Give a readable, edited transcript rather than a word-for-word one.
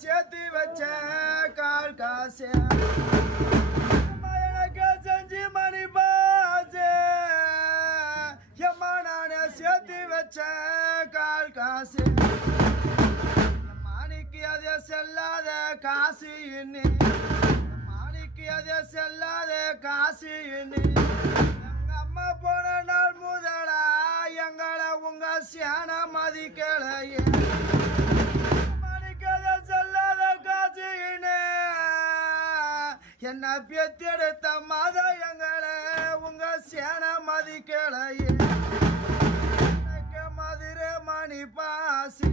சேர்த்து வச்ச கால் காசு எனக்கு செஞ்சு மணி பாசு எம்மா நானே சேர்த்து வச்ச கால் காசு மாணிக்கு அதே செல்லாத காசு இன்னி மாணிக்கு அதே செல்லாத காசு இன்னி எங்க அம்மா போன நாள் முதலா எங்களை உங்க சியான மதிக்கலையே என்ன பெத்தெடுத்த மத எங்களை உங்க சேன மதிக்கலையே மதுரை மணி பாசி